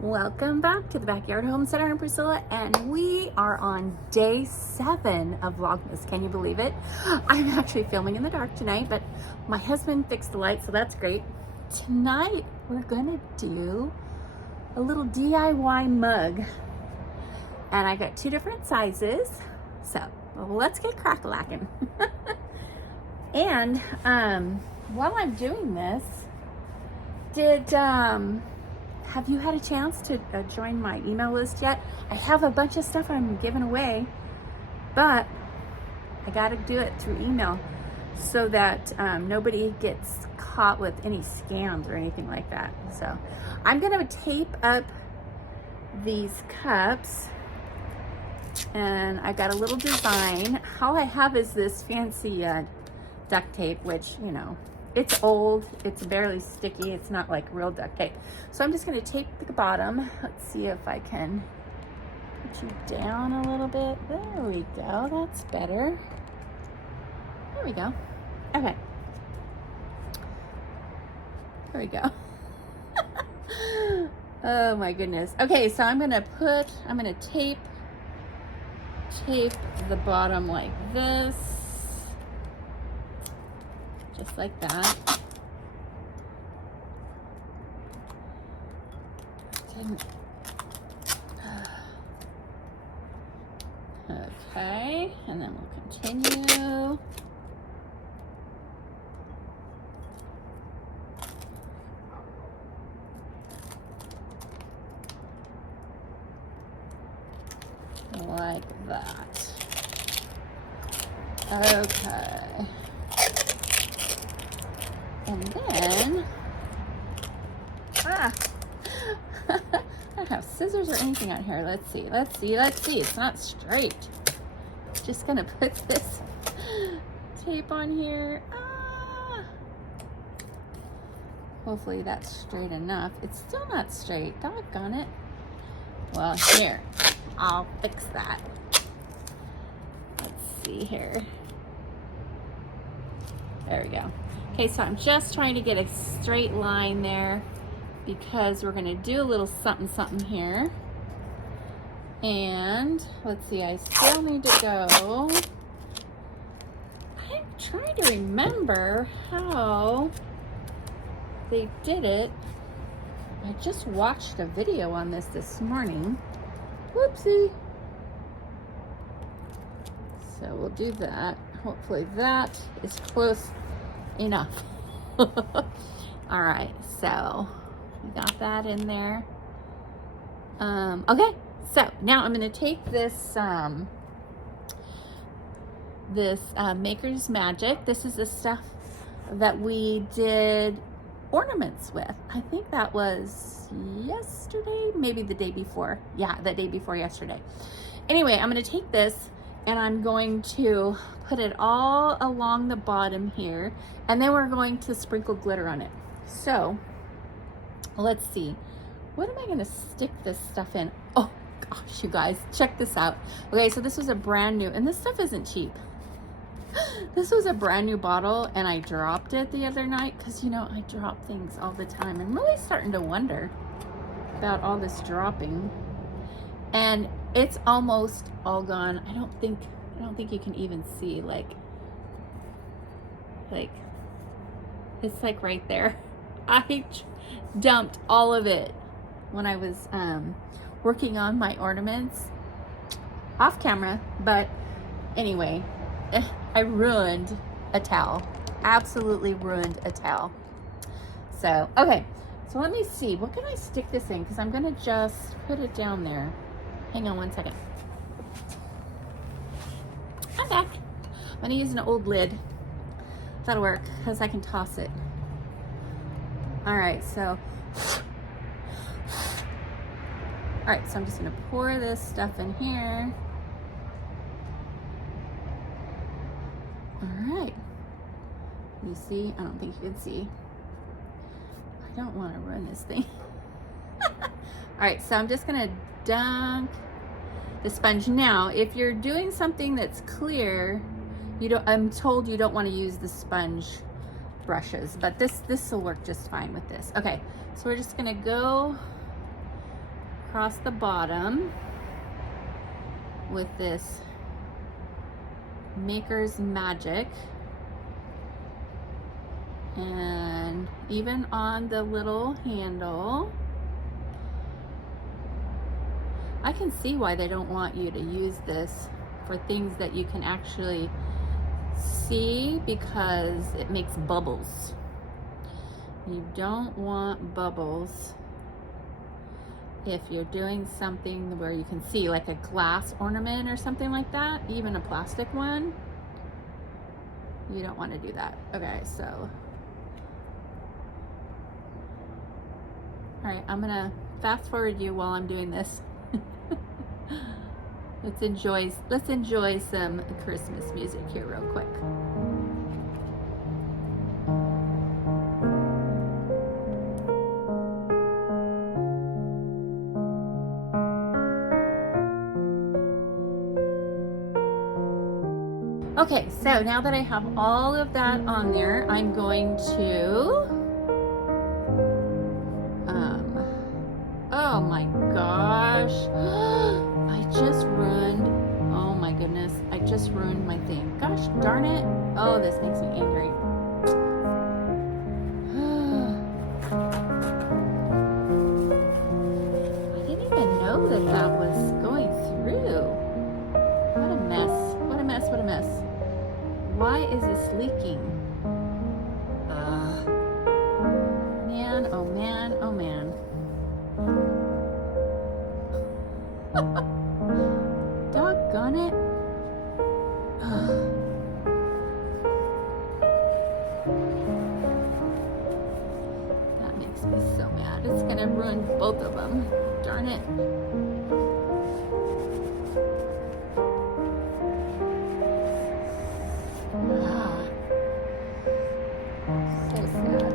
Welcome back to the Backyard Home Center in Priscilla, and we are on day 7 of Vlogmas. Can you believe it? I'm actually filming in the dark tonight, but my husband fixed the light, so that's great. Tonight, we're gonna do a little DIY mug, and I got 2 different sizes, so let's get crack-a-lacking. And while I'm doing this, have you had a chance to join my email list yet? I have a bunch of stuff I'm giving away, but I got to do it through email so that nobody gets caught with any scams or anything like that. So I'm going to tape up these cups, and I got a little design. All I have is this fancy duct tape, which, you know, it's old, it's barely sticky, it's not like real duct tape. So I'm just going to tape the bottom. Let's see if I can put you down a little bit. There we go, that's better. There we go. Okay. There we go. Oh my goodness. Okay, so I'm going to tape the bottom like this. Just like that. Okay, and then we'll continue. Like that. Okay. And then, I don't have scissors or anything on here. Let's see. It's not straight. Just gonna put this tape on here. Hopefully that's straight enough. It's still not straight. Doggone it. Well, here, I'll fix that. Let's see here. There we go. Okay, so I'm just trying to get a straight line there because we're gonna do a little something here. And let's see, I still need to go. I'm trying to remember how they did it. I just watched a video on this morning. Whoopsie. So we'll do that. Hopefully that is close enough. All right, so we got that in there. Okay, so now I'm going to take this Maker's Magic. This is the stuff that we did ornaments with. I think that was yesterday, maybe the day before. Yeah, the day before yesterday. Anyway, I'm going to take this and I'm going to put it all along the bottom here, and then we're going to sprinkle glitter on it. So let's see, what am I going to stick this stuff in? Oh gosh, you guys, check this out. Okay, so this was a brand new, and this stuff isn't cheap. This was a brand new bottle, and I dropped it the other night because, you know, I drop things all the time. I'm really starting to wonder about all this dropping, and it's almost all gone. I don't think you can even see, like it's like right there. I dumped all of it when I was working on my ornaments off camera, but anyway, I ruined a towel. Absolutely ruined a towel. So, okay, so let me see, what can I stick this in? Because I'm gonna just put it down there. Hang on one second. I'm back. I'm gonna use an old lid. That'll work, because I can toss it. All right, so I'm just gonna pour this stuff in here. All right. You see? I don't think you can see. I don't want to ruin this thing. All right, so I'm just gonna dunk the sponge. Now, if you're doing something that's clear, I'm told you don't want to use the sponge brushes, but this will work just fine with this. Okay, so we're just gonna go across the bottom with this Maker's Magic, and even on the little handle. I can see why they don't want you to use this for things that you can actually see, because it makes bubbles. You don't want bubbles if you're doing something where you can see, like a glass ornament or something like that, even a plastic one. You don't want to do that. Okay, so all right, I'm gonna fast forward you while I'm doing this. Let's enjoy some Christmas music here real quick. Okay, so now that I have all of that on there, I'm going to oh my gosh. I just ruined, oh my goodness, I just ruined my thing. Gosh darn it. Oh, this makes me angry. I didn't even know that that was going through. What a mess. What a mess. What a mess. Why is this leaking? Man, oh man, oh man. Doggone it. That makes me so mad. It's gonna ruin both of them. Darn it. So sad.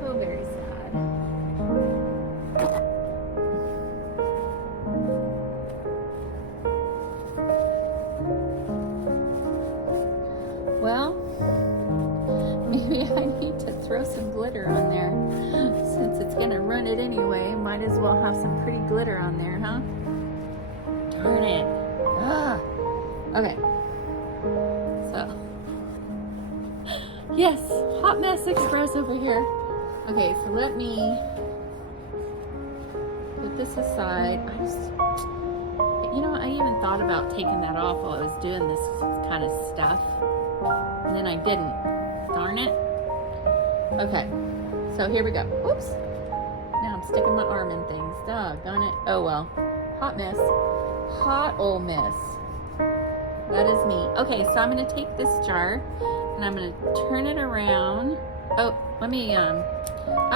So very sad. Well, maybe I need to throw some glitter on there. Since it's gonna run it anyway, might as well have some pretty glitter on there, huh? Darn it. Okay. So, yes, Hot Mess Express over here. Okay, so let me put this aside. I even thought about taking that off while I was doing this kind of stuff. And then I didn't. Darn it. Okay, so here we go. Whoops. Now I'm sticking my arm in things. Doggone it. Oh well. Hot mess. Hot old mess. That is me. Okay, so I'm going to take this jar and I'm going to turn it around. Oh, let me, I'm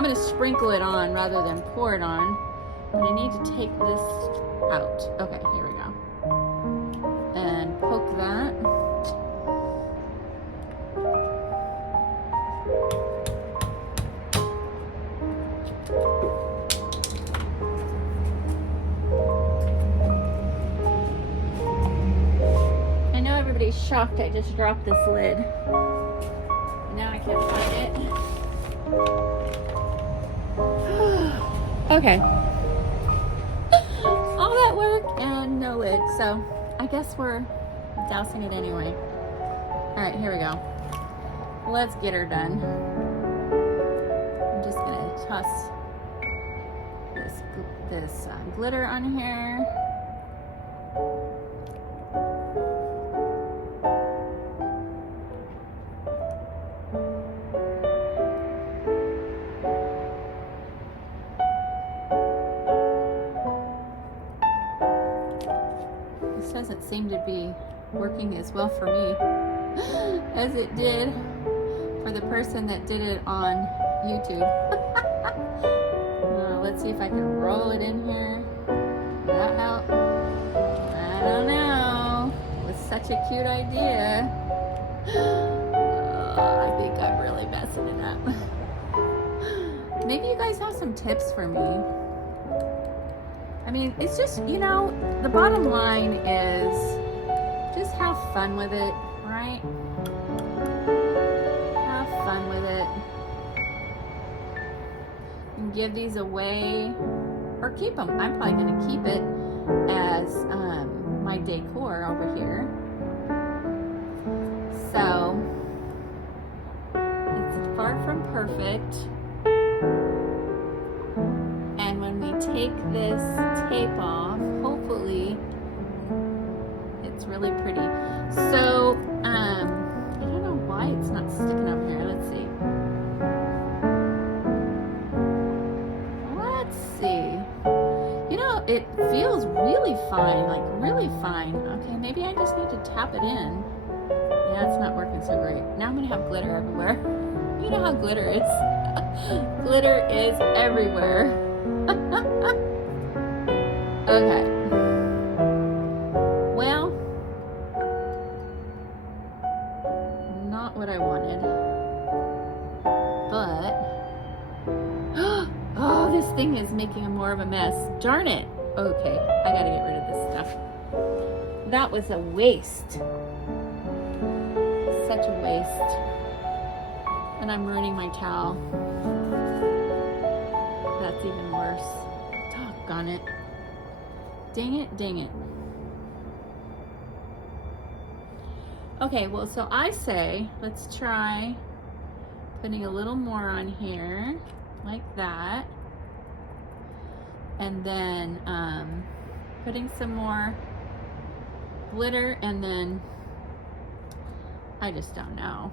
going to sprinkle it on rather than pour it on. But I need to take this out. Okay, here we go. And poke that. I know everybody's shocked I just dropped this lid. Now I can't find it. Okay. All that work and no lid. So I guess we're dousing it anyway. Alright, here we go. Let's get her done. I'm just going to toss this glitter on here. Doesn't seem to be working as well for me as it did for the person that did it on YouTube. Let's see if I can roll it in here. Will that help? I don't know. It was such a cute idea. I think I'm really messing it up. Maybe you guys have some tips for me. I mean, it's just, the bottom line is just have fun with it, right? Have fun with it. And give these away. or keep them. I'm probably going to keep it as my decor over here. So it's far from perfect. And when we take this tape off, hopefully it's really pretty. So I don't know why it's not sticking up here. Let's see. You know, it feels really fine, like really fine. Okay, maybe I just need to tap it in. Yeah, it's not working so great. Now I'm gonna have glitter everywhere. You know how glitter is. Glitter is everywhere. Okay. Well, not what I wanted. But oh, this thing is making more of a mess. Darn it. Okay, I gotta get rid of this stuff. That was a waste. Such a waste. And I'm ruining my towel. That's even worse. Doggone it. Dang it, dang it. Okay, well, so I say, let's try putting a little more on here, like that. And then putting some more glitter, and then I just don't know.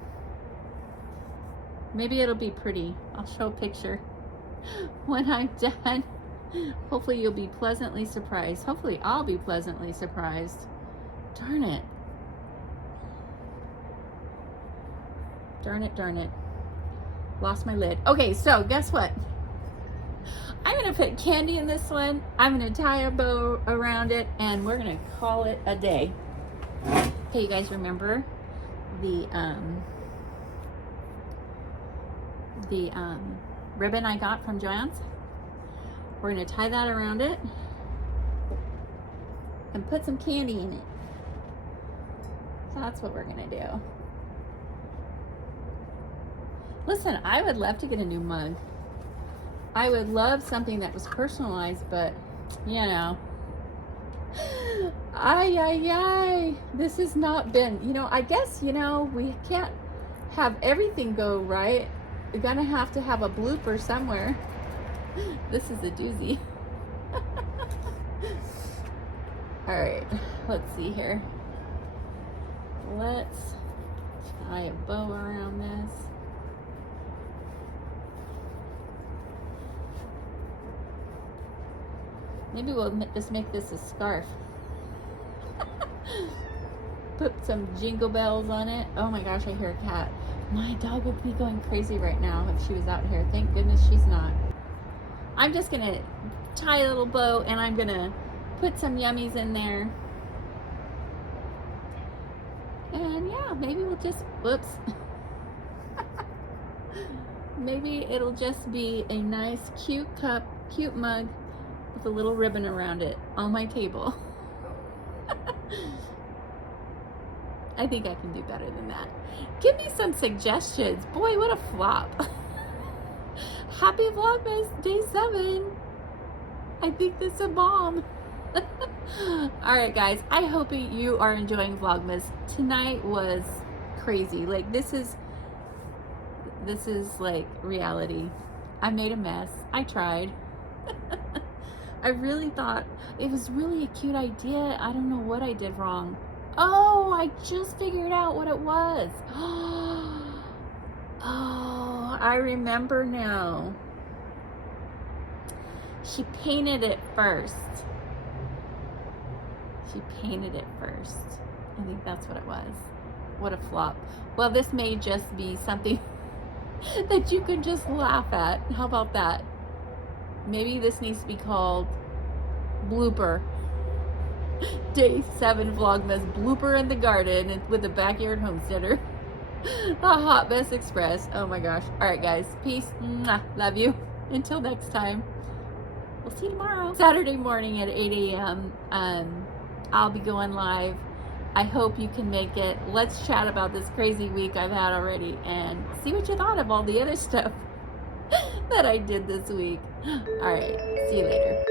Maybe it'll be pretty. I'll show a picture when I'm done. Hopefully you'll be pleasantly surprised. Hopefully I'll be pleasantly surprised. Darn it. Darn it, darn it. Lost my lid. Okay, so guess what? I'm gonna put candy in this one. I'm gonna tie a bow around it, and we're gonna call it a day. Okay, you guys remember the ribbon I got from Joann's? We're gonna tie that around it and put some candy in it. So that's what we're gonna do. Listen, I would love to get a new mug. I would love something that was personalized, but you know, this has not been, you know, I guess, you know, we can't have everything go right. We're gonna have to have a blooper somewhere. This is a doozy. All right, let's see here. Let's tie a bow around this. Maybe we'll just make this a scarf. Put some jingle bells on it. Oh my gosh, I hear a cat. My dog would be going crazy right now if she was out here. Thank goodness she's not. I'm just gonna tie a little bow, and I'm gonna put some yummies in there. And yeah, maybe we'll just, whoops. Maybe it'll just be a nice, cute cup, cute mug with a little ribbon around it on my table. I think I can do better than that. Give me some suggestions. Boy, what a flop. Happy Vlogmas Day 7. I think this is a bomb. Alright guys, I hope you are enjoying Vlogmas. Tonight was crazy. Like this is like reality. I made a mess. I tried. I really thought it was really a cute idea. I don't know what I did wrong. Oh, I just figured out what it was. Oh, I remember now. She painted it first. She painted it first. I think that's what it was. What a flop. Well, this may just be something that you can just laugh at. How about that? Maybe this needs to be called blooper. Day 7 Vlogmas blooper in the garden with the backyard homesteader. The Hot Mess Express. Oh my gosh. Alright guys. Peace. Mwah. Love you. Until next time. We'll see you tomorrow. Saturday morning at 8 a.m. I'll be going live. I hope you can make it. Let's chat about this crazy week I've had already and see what you thought of all the other stuff that I did this week. Alright. See you later.